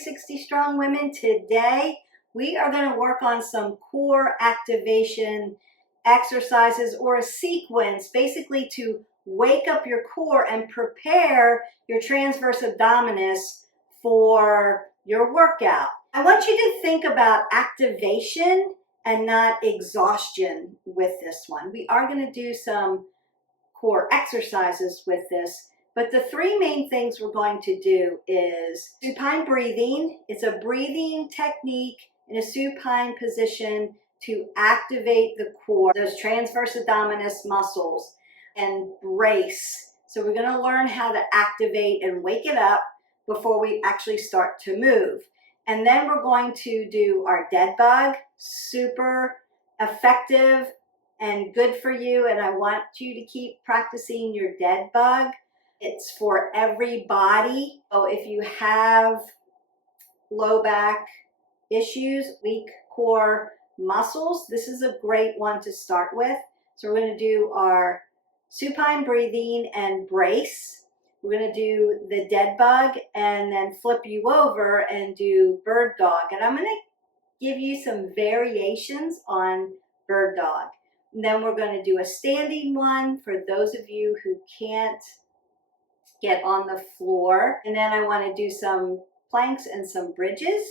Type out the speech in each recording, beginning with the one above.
360 Strong Women. Today we are going to work on some core activation exercises or a sequence basically to wake up your core and prepare your transverse abdominis for your workout. I want you to think about activation and not exhaustion with this one. We are going to do some core exercises with this, but the three main things we're going to do is supine breathing. It's a breathing technique in a supine position to activate the core, those transverse abdominis muscles, and brace. So we're going to learn how to activate and wake it up before we actually start to move. And then we're going to do our dead bug, super effective and good for you. And I want you to keep practicing your dead bug. It's for every body. So if you have low back issues, weak core muscles, this is a great one to start with. So we're going to do our supine breathing and brace. We're going to do the dead bug and then flip you over and do bird dog. And I'm going to give you some variations on bird dog. And then we're going to do a standing one for those of you who can't get on the floor. And then I want to do some planks and some bridges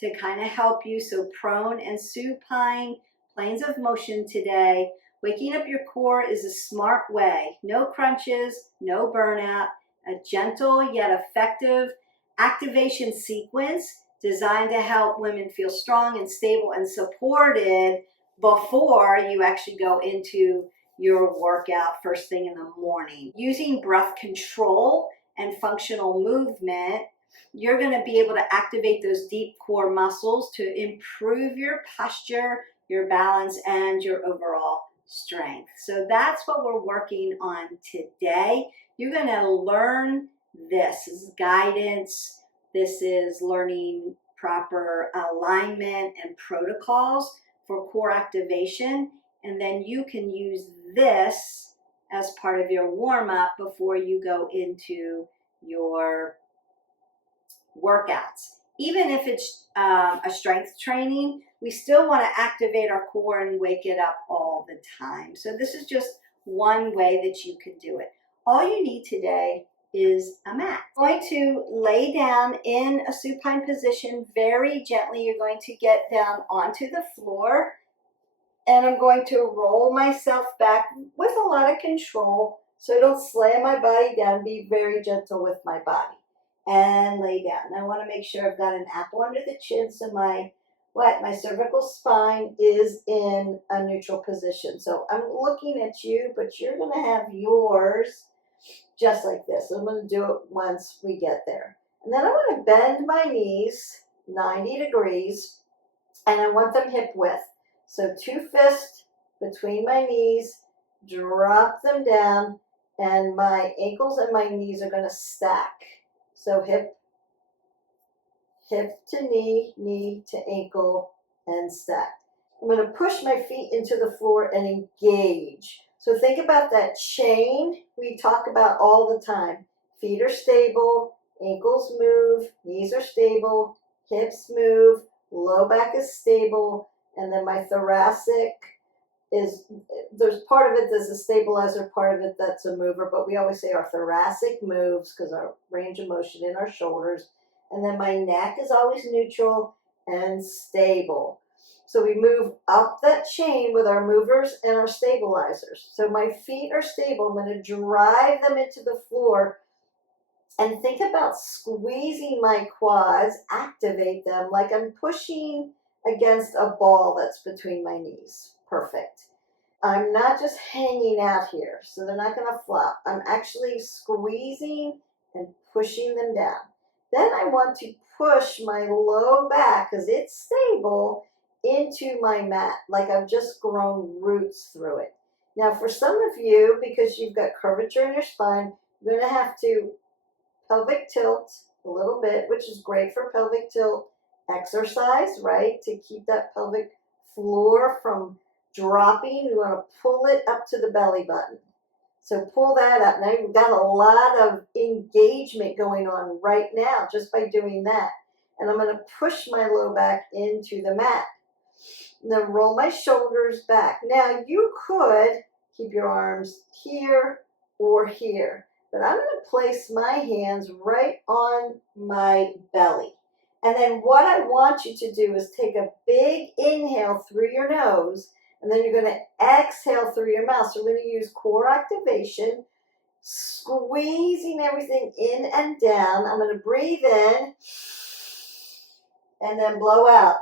to kind of help you. So prone and supine, planes of motion today. Waking up your core is a smart way. No crunches, no burnout, a gentle yet effective activation sequence designed to help women feel strong and stable and supported before you actually go into your workout first thing in the morning. Using breath control and functional movement, you're going to be able to activate those deep core muscles to improve your posture, your balance, and your overall strength. So that's what we're working on today. You're going to learn this. This is guidance. This is learning proper alignment and protocols for core activation. And then you can use this as part of your warm-up before you go into your workouts. Even if it's a strength training, we still want to activate our core and wake it up all the time. So this is just one way that you can do it. All you need today is a mat. I'm going to lay down in a supine position very gently. You're going to get down onto the floor, and I'm going to roll myself back with a lot of control so I don't slam my body down. Be very gentle with my body. And lay down. I want to make sure I've got an apple under the chin so my cervical spine is in a neutral position. So I'm looking at you, but you're going to have yours just like this. I'm going to do it once we get there. And then I want to bend my knees 90 degrees, and I want them hip width. So two fists between my knees, drop them down, and my ankles and my knees are going to stack. So hip to knee, knee to ankle, and stack. I'm going to push my feet into the floor and engage. So think about that chain we talk about all the time. Feet are stable, ankles move, knees are stable, hips move, low back is stable, and then my thoracic is, there's part of it that's a stabilizer, part of it that's a mover, but we always say our thoracic moves because our range of motion in our shoulders, and then my neck is always neutral and stable. So we move up that chain with our movers and our stabilizers. So my feet are stable. I'm going to drive them into the floor and think about squeezing my quads, activate them like I'm pushing against a ball that's between my knees. Perfect. I'm not just hanging out here, so they're not going to flop. I'm actually squeezing and pushing them down. Then I want to push my low back, because it's stable, into my mat, like I've just grown roots through it. Now for some of you, because you've got curvature in your spine, you're going to have to pelvic tilt a little bit, which is great for pelvic tilt exercise, right? To keep that pelvic floor from dropping, you want to pull it up to the belly button. So pull that up. Now you've got a lot of engagement going on right now just by doing that. and I'm going to push my low back into the mat. And then roll my shoulders back. Now you could keep your arms here or here, but I'm going to place my hands right on my belly. And then what I want you to do is take a big inhale through your nose, and then you're going to exhale through your mouth. So we're going to use core activation, squeezing everything in and down. I'm going to breathe in and then blow out.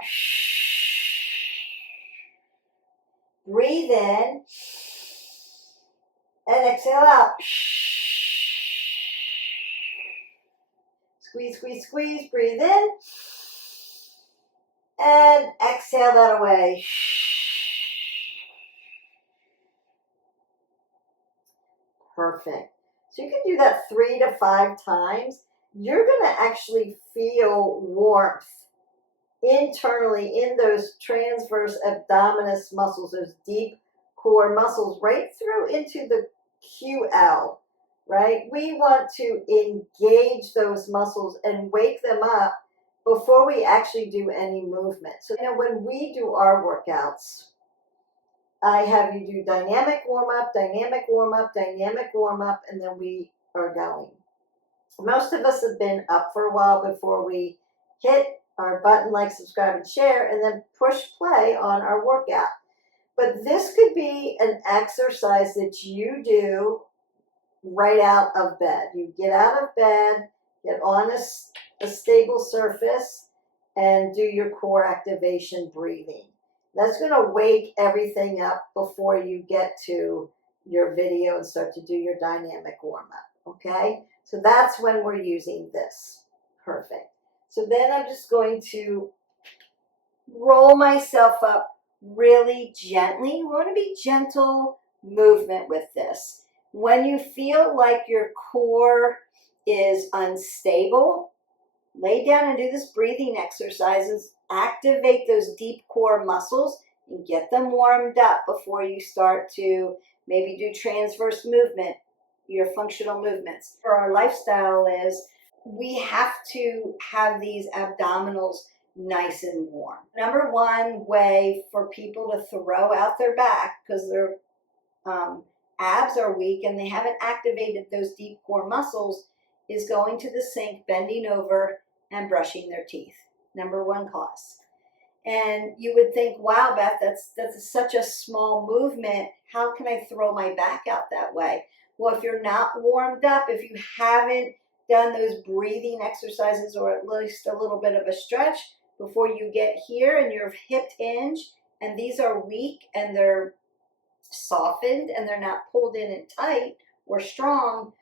Breathe in and exhale out. Squeeze, squeeze, squeeze. Breathe in and exhale that away. Perfect. So you can do that 3 to 5 times. You're going to actually feel warmth internally in those transverse abdominis muscles, those deep core muscles, right through into the QL, right? We want to engage those muscles and wake them up before we actually do any movement. So, when we do our workouts, I have you do dynamic warm-up, dynamic warm-up, dynamic warm-up, and then we are going. Most of us have been up for a while before we hit our button, like, subscribe, and share, and then push play on our workout. But this could be an exercise that you do right out of bed. You get out of bed, get on a stable surface, and do your core activation breathing. That's going to wake everything up before you get to your video and start to do your dynamic warm-up, okay? So that's when we're using this. Perfect. So then I'm just going to roll myself up really gently. You want to be gentle movement with this. When you feel like your core is unstable, lay down and do this breathing exercises. Activate those deep core muscles and get them warmed up before you start to maybe do transverse movement, your functional movements. For our lifestyle is we have to have these abdominals nice and warm. Number one way for people to throw out their back because their abs are weak and they haven't activated those deep core muscles is going to the sink, bending over, and brushing their teeth. Number one cause. And you would think, wow, Beth, that's such a small movement. How can I throw my back out that way? Well, if you're not warmed up, if you haven't done those breathing exercises or at least a little bit of a stretch before you get here and your hip hinge, and these are weak and they're softened and they're not pulled in and tight or strong,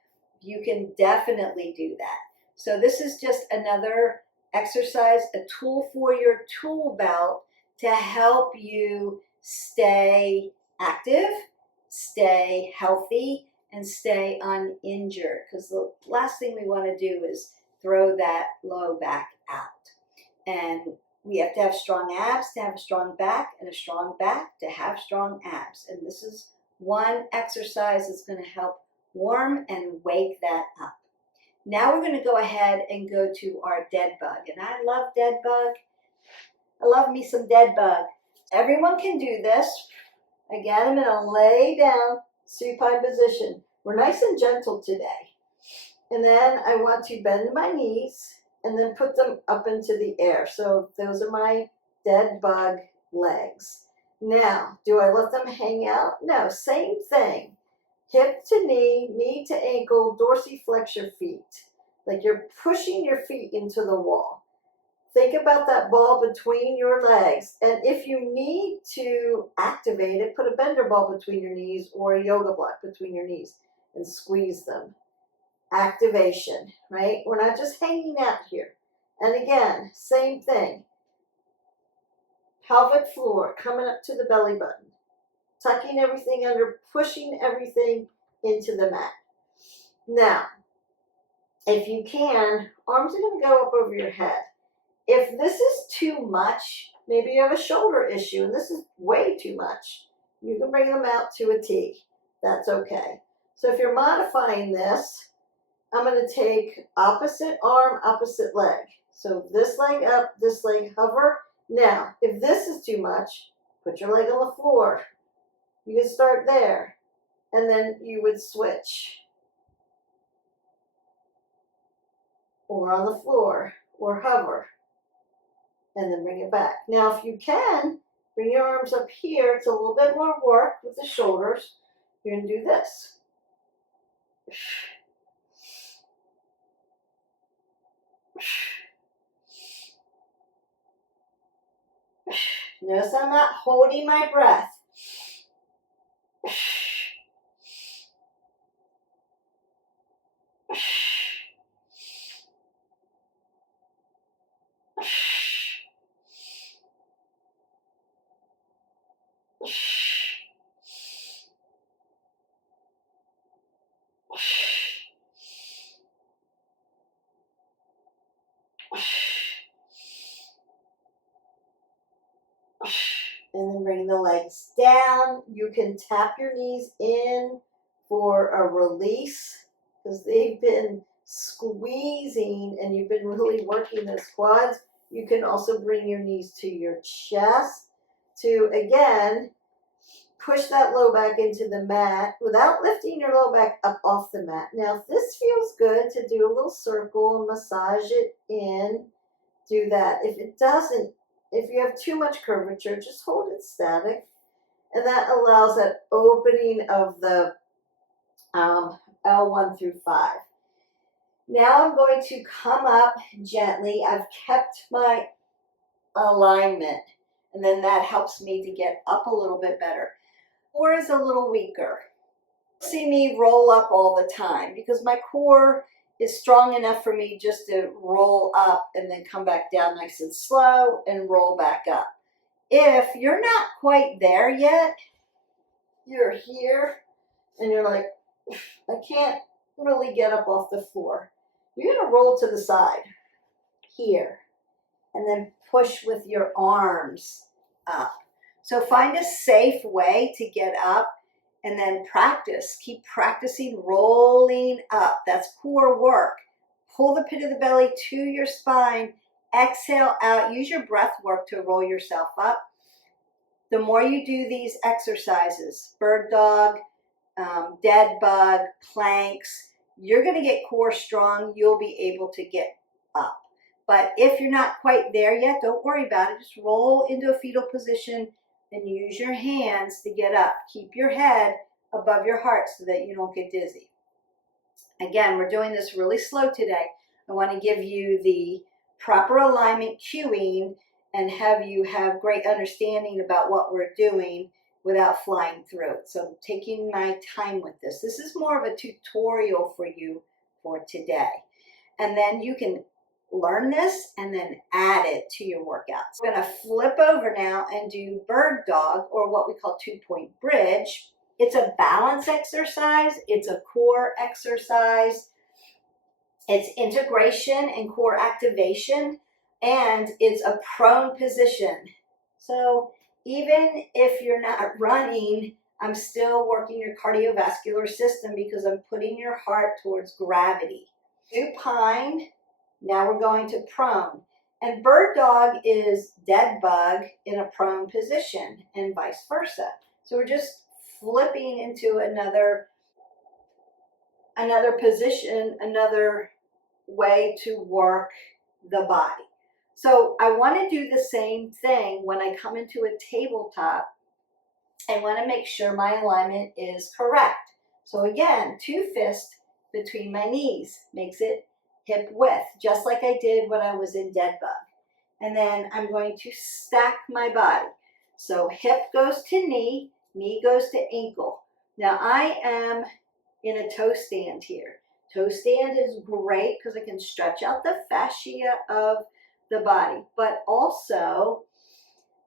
you can definitely do that. So this is just another exercise, a tool for your tool belt to help you stay active, stay healthy, and stay uninjured. Because the last thing we want to do is throw that low back out. And we have to have strong abs to have a strong back, and a strong back to have strong abs. And this is one exercise that's going to help warm and wake that up. Now we're going to go ahead and go to our dead bug. And I love dead bug. I love me some dead bug. Everyone can do this. Again, I'm going to lay down, supine position. We're nice and gentle today. And then I want to bend my knees and then put them up into the air. So those are my dead bug legs. Now, do I let them hang out? No, same thing. Hip to knee, knee to ankle, dorsiflex your feet. Like you're pushing your feet into the wall. Think about that ball between your legs. And if you need to activate it, put a bender ball between your knees or a yoga block between your knees and squeeze them. Activation, right? We're not just hanging out here. And again, same thing. Pelvic floor coming up to the belly button. Tucking everything under, pushing everything into the mat. Now, if you can, arms are going to go up over your head. If this is too much, maybe you have a shoulder issue and this is way too much, you can bring them out to a T. That's okay. So if you're modifying this, I'm going to take opposite arm, opposite leg. So this leg up, this leg hover. Now, if this is too much, put your leg on the floor. You can start there, and then you would switch. Or on the floor, or hover, and then bring it back. Now, if you can, bring your arms up here. It's a little bit more work with the shoulders. You're going to do this. Notice I'm not holding my breath. And then bring the legs down. You can tap your knees in for a release because they've been squeezing and you've been really working those quads. You can also bring your knees to your chest to, again, push that low back into the mat without lifting your low back up off the mat. Now, if this feels good to do a little circle and massage it in, do that. If it doesn't, if you have too much curvature, just hold it static. And that allows that opening of the L1 through 5. Now I'm going to come up gently. I've kept my alignment, and then that helps me to get up a little bit better. Core is a little weaker. See me roll up all the time because my core is strong enough for me just to roll up and then come back down nice and slow and roll back up. If you're not quite there yet, you're here and you're like, I can't really get up off the floor. You're going to roll to the side here and then push with your arms up. So find a safe way to get up and then practice. Keep practicing rolling up. That's core work. Pull the pit of the belly to your spine. Exhale out. Use your breath work to roll yourself up. The more you do these exercises, bird dog, dead bug, planks, you're going to get core strong. You'll be able to get up. But if you're not quite there yet, don't worry about it. Just roll into a fetal position and use your hands to get up. Keep your head above your heart so that you don't get dizzy. Again, we're doing this really slow today. I want to give you the proper alignment cueing and have you have great understanding about what we're doing without flying through it. So I'm taking my time with this. This is more of a tutorial for you for today. And then you can learn this and then add it to your workouts. We're going to flip over now and do bird dog, or what we call 2-point bridge. It's a balance exercise. It's a core exercise. It's integration and core activation, and it's a prone position. So even if you're not running, I'm still working your cardiovascular system because I'm putting your heart towards gravity. Supine. Now we're going to prone. And bird dog is dead bug in a prone position and vice versa. So we're just flipping into another position, another way to work the body. So I want to do the same thing when I come into a tabletop. I want to make sure my alignment is correct. So again, 2 fists between my knees makes it hip width, just like I did when I was in dead bug. And then I'm going to stack my body. So hip goes to knee, knee goes to ankle. Now I am in a toe stand here. Toe stand is great because I can stretch out the fascia of the body, but also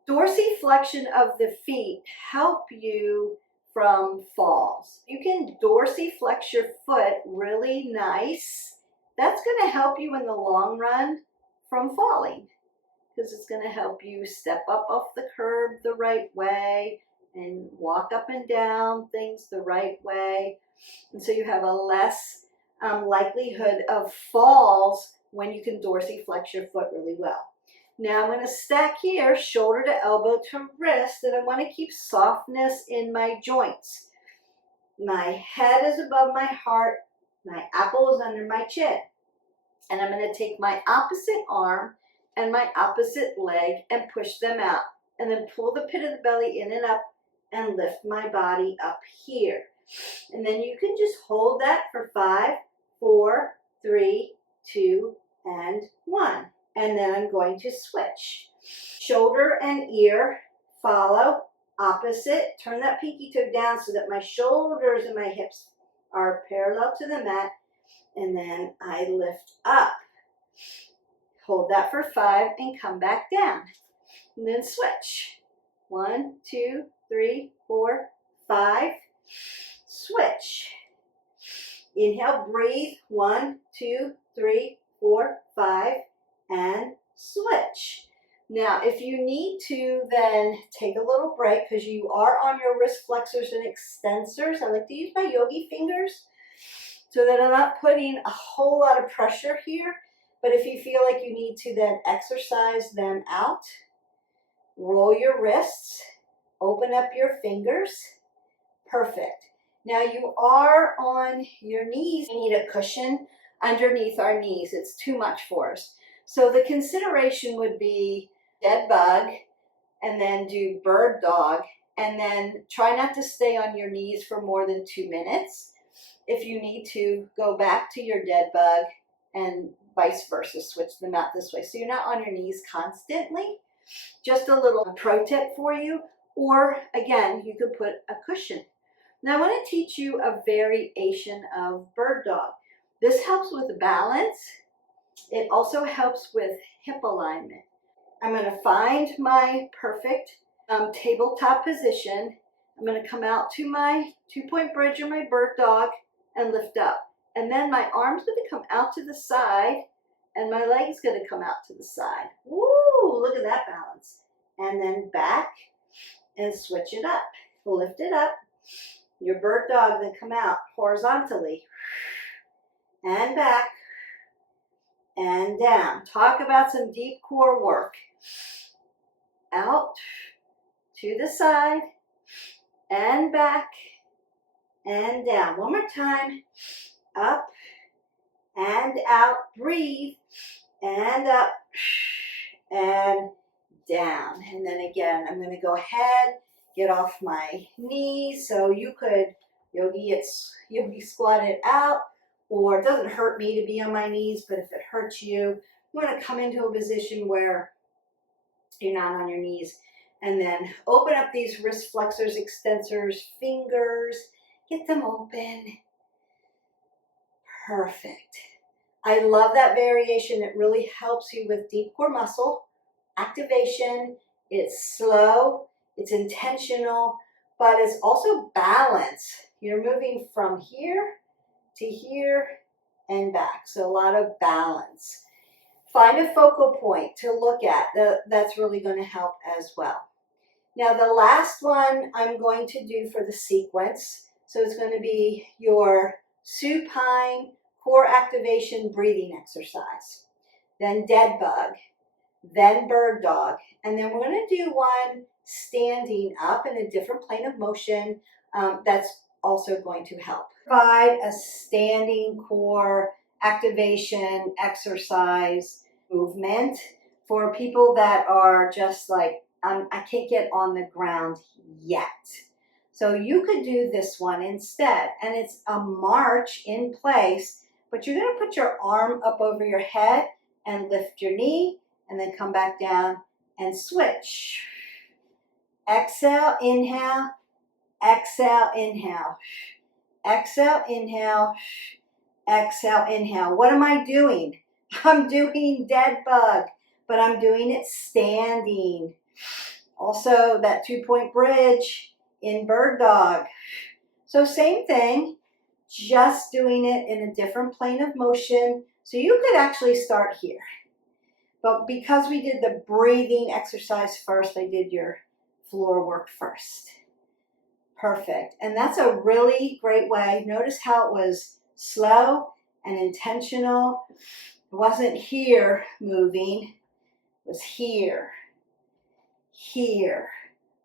dorsiflexion of the feet help you from falls. You can dorsiflex your foot really nice. That's going to help you in the long run from falling because it's going to help you step up off the curb the right way and walk up and down things the right way. And so you have a less likelihood of falls when you can dorsiflex your foot really well. Now I'm going to stack here, shoulder to elbow to wrist, and I want to keep softness in my joints. My head is above my heart, my apple is under my chin. And I'm going to take my opposite arm and my opposite leg and push them out. And then pull the pit of the belly in and up and lift my body up here. And then you can just hold that for 5, 4, 3, 2, and 1. And then I'm going to switch. Shoulder and ear, follow, opposite. Turn that pinky toe down so that my shoulders and my hips are parallel to the mat. And then I lift up. Hold that for 5 and come back down. And then switch. 1, 2, 3, 4, 5. Switch. Inhale, breathe. 1, 2, 3, 4, 5. And switch. Now, if you need to, then take a little break because you are on your wrist flexors and extensors. I like to use my yogi fingers so that I'm not putting a whole lot of pressure here. But if you feel like you need to then exercise them out, roll your wrists, open up your fingers. Perfect. Now you are on your knees. We need a cushion underneath our knees. It's too much for us. So the consideration would be dead bug, and then do bird dog, and then try not to stay on your knees for more than 2 minutes. If you need to, go back to your dead bug and vice versa, switch them out this way. So you're not on your knees constantly. Just a little pro tip for you. Or again, you could put a cushion. Now I want to teach you a variation of bird dog. This helps with balance. It also helps with hip alignment. I'm going to find my perfect tabletop position. I'm going to come out to my 2-point bridge or my bird dog and lift up. And then my arm's going to come out to the side and my leg's going to come out to the side. Woo, look at that balance. And then back and switch it up. Lift it up. Your bird dog, then come out horizontally and back and down. Talk about some deep core work. Out to the side and back and down. One more time. Up and out. Breathe and up and down. And then again, I'm going to go ahead, get off my knees. So you could yogi squat it out, or it doesn't hurt me to be on my knees, but if it hurts you, you want to come into a position where you're not on your knees. And then open up these wrist flexors, extensors, fingers. Get them open. Perfect. I love that variation. It really helps you with deep core muscle activation. It's slow, it's intentional, but it's also balance. You're moving from here to here and back. So a lot of balance. Find a focal point to look at. That's really going to help as well. Now the last one I'm going to do for the sequence. So it's going to be your supine core activation breathing exercise, then dead bug, then bird dog, and then we're going to do one standing up in a different plane of motion. That's also going to help. Provide a standing core activation exercise movement for people that are just like, I can't get on the ground yet. So you could do this one instead, and it's a march in place, but you're going to put your arm up over your head and lift your knee, and then come back down and switch. Exhale, inhale, exhale, inhale, exhale, inhale, exhale, inhale. What am I doing? I'm doing dead bug, but I'm doing it standing. Also, that 2-point bridge in bird dog. So same thing, just doing it in a different plane of motion. So you could actually start here. But because we did the breathing exercise first, I did your floor work first. Perfect. And that's a really great way. Notice how it was slow and intentional. It wasn't here moving, it was here, here.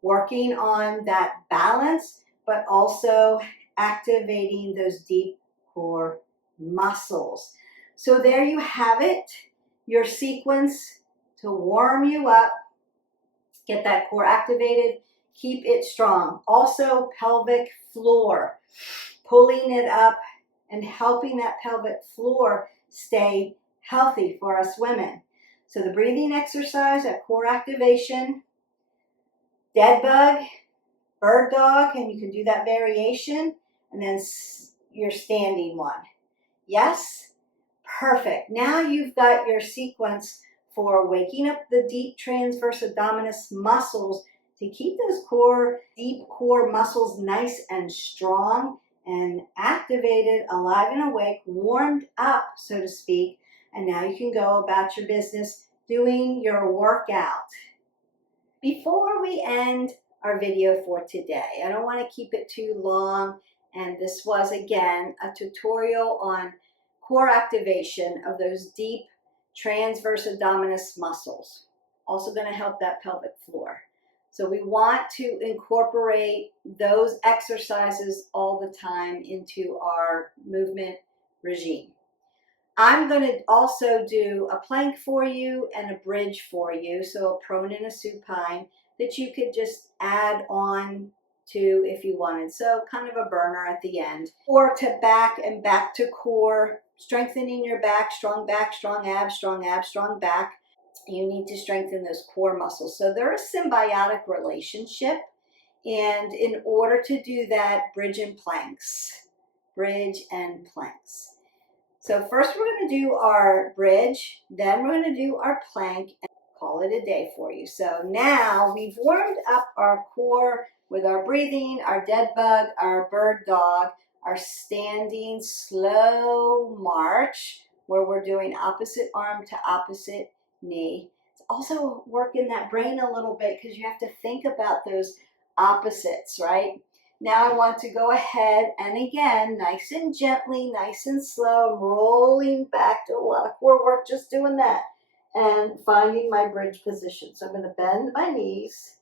Working on that balance, but also activating those deep core muscles. So there you have it, your sequence to warm you up, get that core activated, keep it strong. Also pelvic floor, pulling it up and helping that pelvic floor stay healthy for us women. So the breathing exercise at core activation, dead bug, bird dog, and you can do that variation, and then your standing one. Yes? Perfect. Now you've got your sequence for waking up the deep transverse abdominis muscles to keep those deep core muscles nice and strong and activated, alive and awake, warmed up, so to speak. And now you can go about your business doing your workout. Before we end our video for today, I don't want to keep it too long, and this was again a tutorial on core activation of those deep transverse abdominis muscles. Also going to help that pelvic floor. So we want to incorporate those exercises all the time into our movement regime. I'm going to also do a plank for you and a bridge for you, so a prone and a supine that you could just add on to if you wanted. So kind of a burner at the end. Or to back and back to core, strengthening your back, strong abs, strong abs, strong back. You need to strengthen those core muscles. So they're a symbiotic relationship. And in order to do that, bridge and planks. Bridge and planks. So first we're going to do our bridge, then we're going to do our plank, and call it a day for you. So now we've warmed up our core with our breathing, our dead bug, our bird dog, our standing slow march, where we're doing opposite arm to opposite knee. It's also working that brain a little bit because you have to think about those opposites, right? Now I want to go ahead and again, nice and gently, nice and slow, rolling back, do a lot of core work just doing that, and finding my bridge position. So I'm going to bend my knees,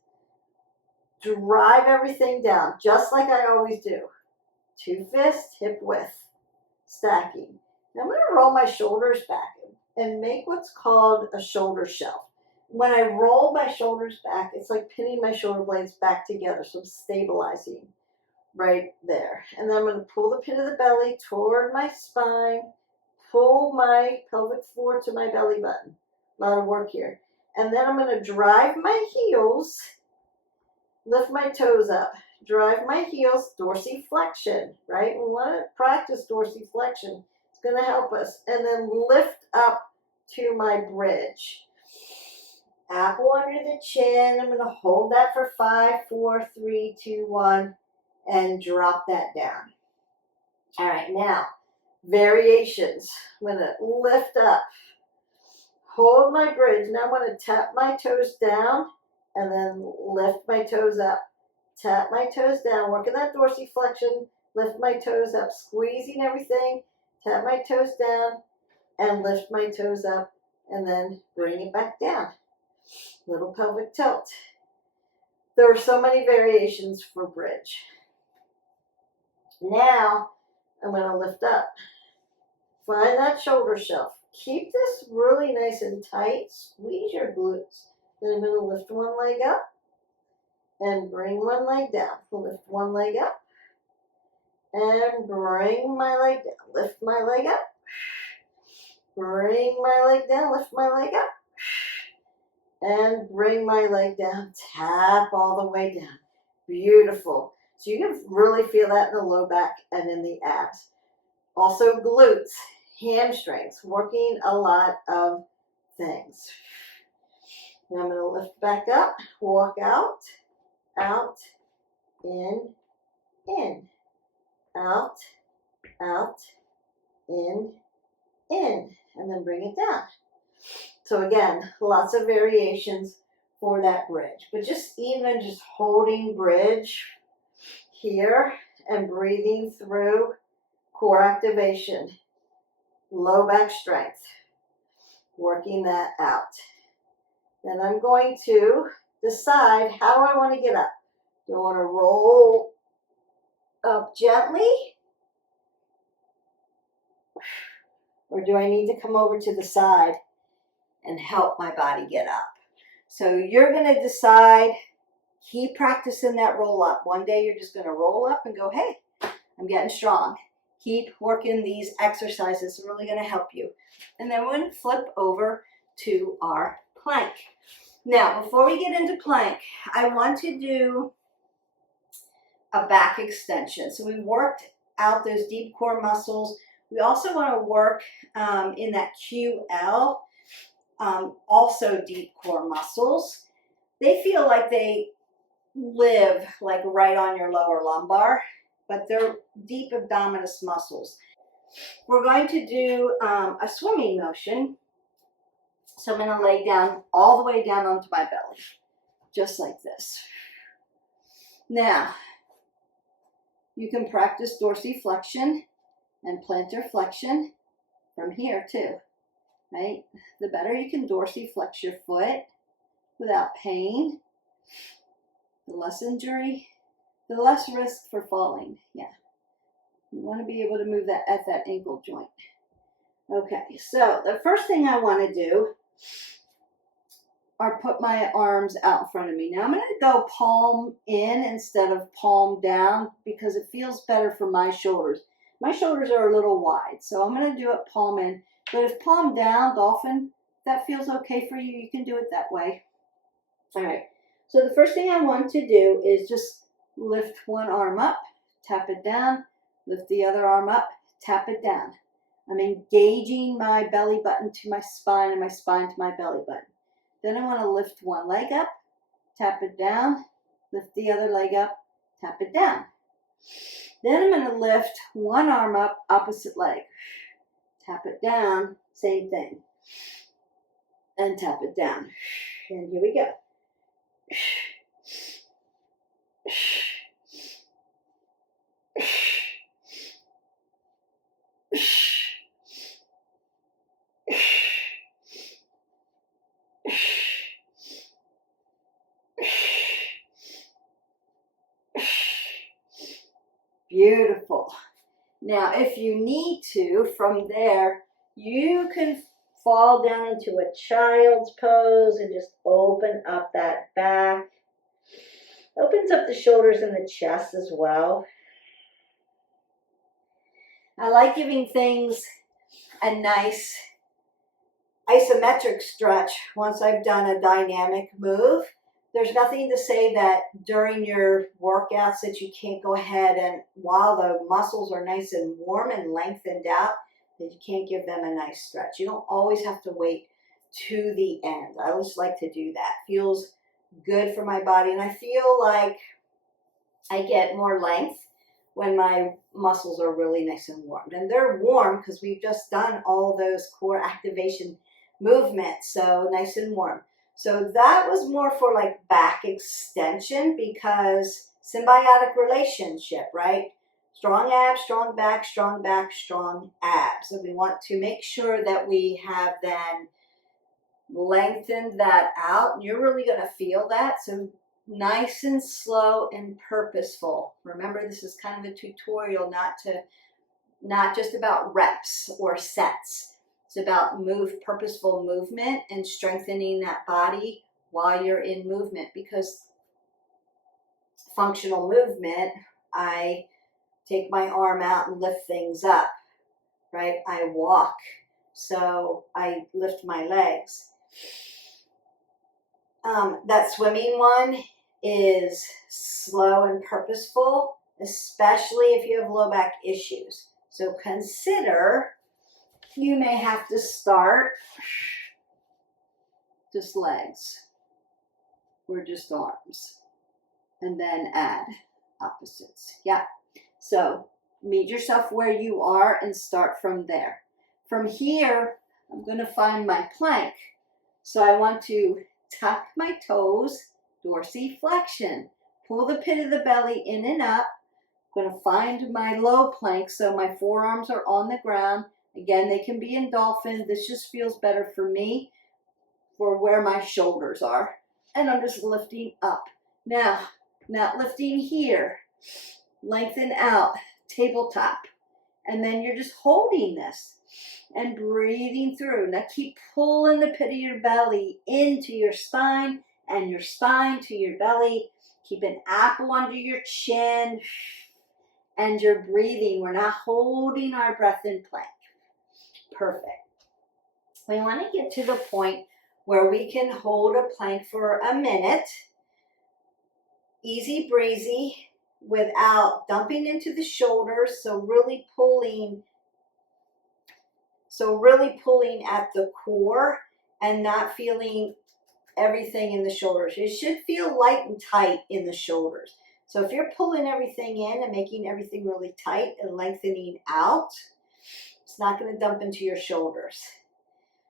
drive everything down, just like I always do. 2 fists, hip width, stacking. Now I'm going to roll my shoulders back and make what's called a shoulder shelf. When I roll my shoulders back, it's like pinning my shoulder blades back together, so I'm stabilizing right there. And then I'm going to pull the pit of the belly toward my spine, pull my pelvic floor to my belly button. A lot of work here. And then I'm going to drive my heels, lift my toes up, drive my heels, dorsiflexion, right? We want to practice dorsiflexion. It's going to help us. And then lift up to my bridge. Apple under the chin. I'm going to hold that for 5, 4, 3, 2, 1. And drop that down. All right, now, variations. I'm going to lift up, hold my bridge. Now I'm going to tap my toes down and then lift my toes up. Tap my toes down, working that dorsiflexion, lift my toes up, squeezing everything, tap my toes down and lift my toes up and then bring it back down. Little pelvic tilt. There are so many variations for bridge. Now, I'm going to lift up. Find that shoulder shelf. Keep this really nice and tight. Squeeze your glutes. Then I'm going to lift one leg up and bring one leg down. Lift one leg up and bring my leg down. Lift my leg up. Bring my leg down. Lift my leg up. And bring my leg down. Tap all the way down. Beautiful. So you can really feel that in the low back and in the abs. Also glutes, hamstrings, working a lot of things. Now I'm going to lift back up, walk out, out, in, out, out, in, and then bring it down. So again, lots of variations for that bridge. But just holding bridge here and breathing through core activation, low back strength, working that out. Then I'm going to decide how do I want to get up. Do I want to roll up gently? Or do I need to come over to the side and help my body get up? So you're going to decide, keep practicing that roll up. One day you're just going to roll up and go, hey, I'm getting strong. Keep working these exercises. It's really going to help you. And then we're going to flip over to our plank. Now, before we get into plank, I want to do a back extension. So we worked out those deep core muscles. We also want to work in that QL, also deep core muscles. They feel like they live like right on your lower lumbar, but they're deep abdominis muscles. We're going to do a swimming motion. So I'm going to lay down all the way down onto my belly, just like this. Now, you can practice dorsiflexion and plantar flexion from here too, right? The better you can dorsiflex your foot without pain, the less injury, the less risk for falling. Yeah, you want to be able to move that at that ankle joint. Okay, so the first thing I want to do are put my arms out in front of me. Now I'm going to go palm in instead of palm down because it feels better for my shoulders. My shoulders are a little wide, so I'm going to do it palm in. But if palm down, dolphin, that feels okay for you, you can do it that way. All right, so the first thing I want to do is just lift one arm up, tap it down, lift the other arm up, tap it down. I'm engaging my belly button to my spine and my spine to my belly button. Then I want to lift one leg up, tap it down, lift the other leg up, tap it down. Then I'm going to lift one arm up, opposite leg, tap it down, same thing, and tap it down. And here we go. Beautiful. Now, if you need to, from there, you can fall down into a child's pose and just open up that back. Opens up the shoulders and the chest as well. I like giving things a nice isometric stretch once I've done a dynamic move. There's nothing to say that during your workouts that you can't go ahead and while the muscles are nice and warm and lengthened out, that you can't give them a nice stretch. You don't always have to wait to the end. I just like to do that. Feels good for my body, and I feel like I get more length when my muscles are really nice and warm. And they're warm because we've just done all those core activation movements, so nice and warm. So that was more for like back extension because symbiotic relationship, right? Strong abs, strong back, strong back, strong abs. And we want to make sure that we have then lengthened that out. You're really going to feel that. So nice and slow and purposeful. Remember, this is kind of a tutorial, not just about reps or sets. It's about purposeful movement and strengthening that body while you're in movement, because functional movement, I take my arm out and lift things up, right? I walk, so I lift my legs. That swimming one is slow and purposeful, especially if you have low back issues. So consider you may have to start just legs or just arms and then add opposites. Yeah. So meet yourself where you are and start from there. From here, I'm going to find my plank. So I want to tuck my toes, dorsiflexion. Pull the pit of the belly in and up. I'm going to find my low plank so my forearms are on the ground. Again, they can be in dolphin. This just feels better for me for where my shoulders are. And I'm just lifting up. Now, not lifting here. Lengthen out, tabletop. And then you're just holding this and breathing through. Now keep pulling the pit of your belly into your spine and your spine to your belly. Keep an apple under your chin and you're breathing. We're not holding our breath in plank. Perfect. We want to get to the point where we can hold a plank for a minute. Easy breezy without dumping into the shoulders. So really pulling at the core and not feeling everything in the shoulders. It should feel light and tight in the shoulders. So if you're pulling everything in and making everything really tight and lengthening out, it's not going to dump into your shoulders.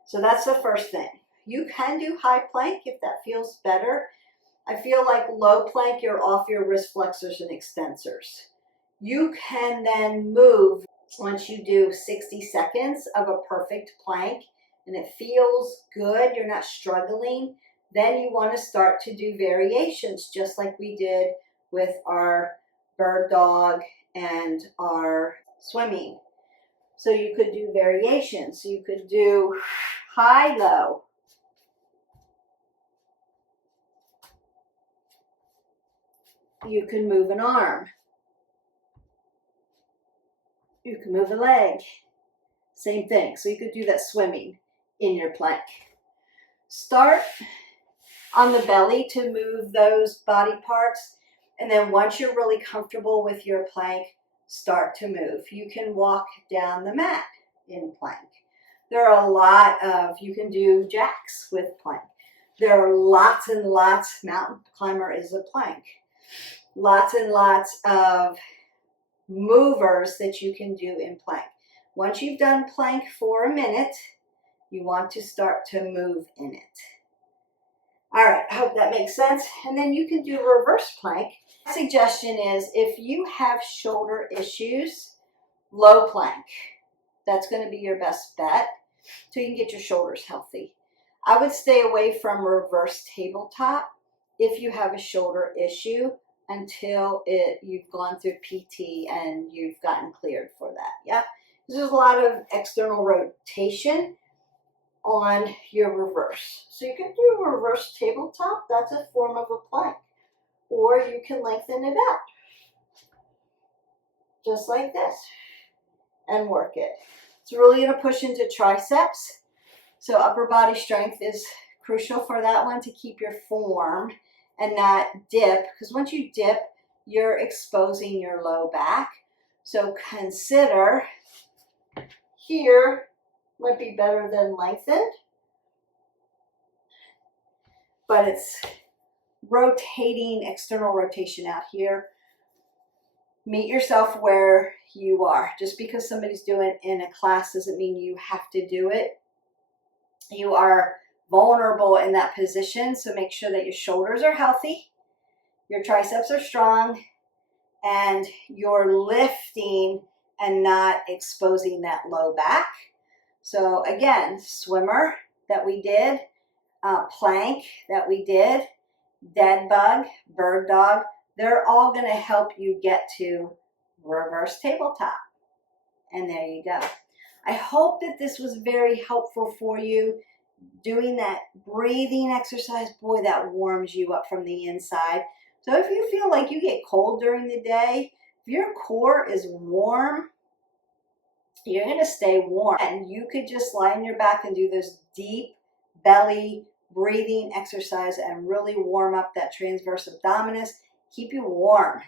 So that's the first thing. You can do high plank if that feels better. I feel like low plank, you're off your wrist flexors and extensors. You can then move once you do 60 seconds of a perfect plank and it feels good, you're not struggling, then you want to start to do variations just like we did with our bird dog and our swimming. So you could do variations. You could do high, low. You can move an arm. You can move a leg. Same thing. So you could do that swimming in your plank. Start on the belly to move those body parts. And then once you're really comfortable with your plank, start to move. You can walk down the mat in plank. There are a lot of, you can do jacks with plank. There are lots and lots, mountain climber is a plank. Lots and lots of movers that you can do in plank. Once you've done plank for a minute, you want to start to move in it. All right, I hope that makes sense. And then you can do reverse plank. Suggestion is if you have shoulder issues, low plank. That's going to be your best bet so you can get your shoulders healthy. I would stay away from reverse tabletop if you have a shoulder issue until you've gone through PT and you've gotten cleared for that. Yeah, there's a lot of external rotation on your reverse. So you can do a reverse tabletop. That's a form of a plank. Or you can lengthen it out. Just like this. And work it. It's really going to push into triceps. So upper body strength is crucial for that one to keep your form and not dip. Because once you dip, you're exposing your low back. So consider here might be better than lengthened. But it's rotating, external rotation out here. Meet yourself where you are. Just because somebody's doing it in a class doesn't mean you have to do it. You are vulnerable in that position, so make sure that your shoulders are healthy, your triceps are strong, and you're lifting and not exposing that low back. So again, swimmer that we did, plank that we did, dead bug, bird dog, they're all going to help you get to reverse tabletop. And there you go. I hope that this was very helpful for you. Doing that breathing exercise, boy, that warms you up from the inside. So if you feel like you get cold during the day, if your core is warm, you're going to stay warm. And you could just lie on your back and do this deep belly breathing exercise and really warm up that transverse abdominis, keep you warm.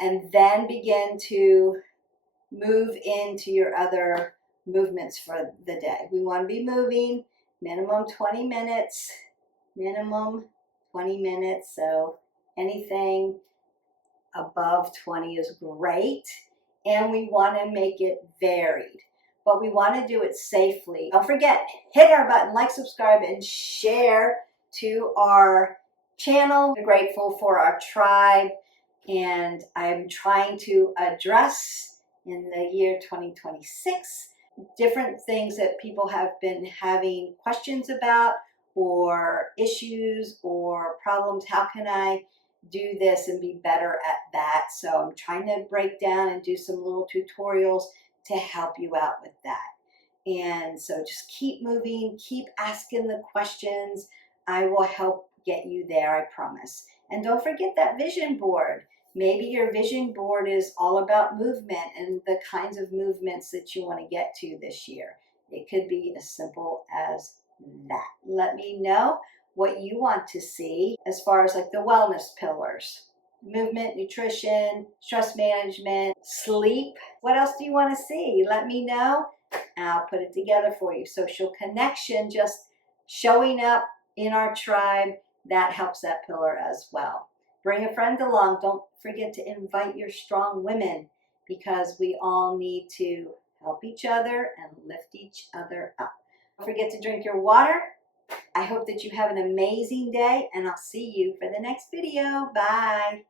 And then begin to move into your other movements for the day. We want to be moving minimum 20 minutes, so anything above 20 is great, and we want to make it varied, but we want to do it safely. Don't forget, hit our button, like, subscribe, and share to our channel. I'm grateful for our tribe, and I'm trying to address in the year 2026 different things that people have been having questions about, or issues or problems. How can I do this and be better at that? So I'm trying to break down and do some little tutorials to help you out with that. And so just keep moving, keep asking the questions. I will help get you there, I promise. And don't forget that vision board. Maybe your vision board is all about movement and the kinds of movements that you want to get to this year. It could be as simple as that. Let me know what you want to see as far as like the wellness pillars: movement, nutrition, stress management, sleep. What else do you want to see? Let me know and I'll put it together for you. Social connection, just showing up in our tribe, that helps that pillar as well. Bring a friend along. Don't forget to invite your strong women, because we all need to help each other and lift each other up. Don't forget to drink your water. I hope that you have an amazing day, and I'll see you for the next video. Bye.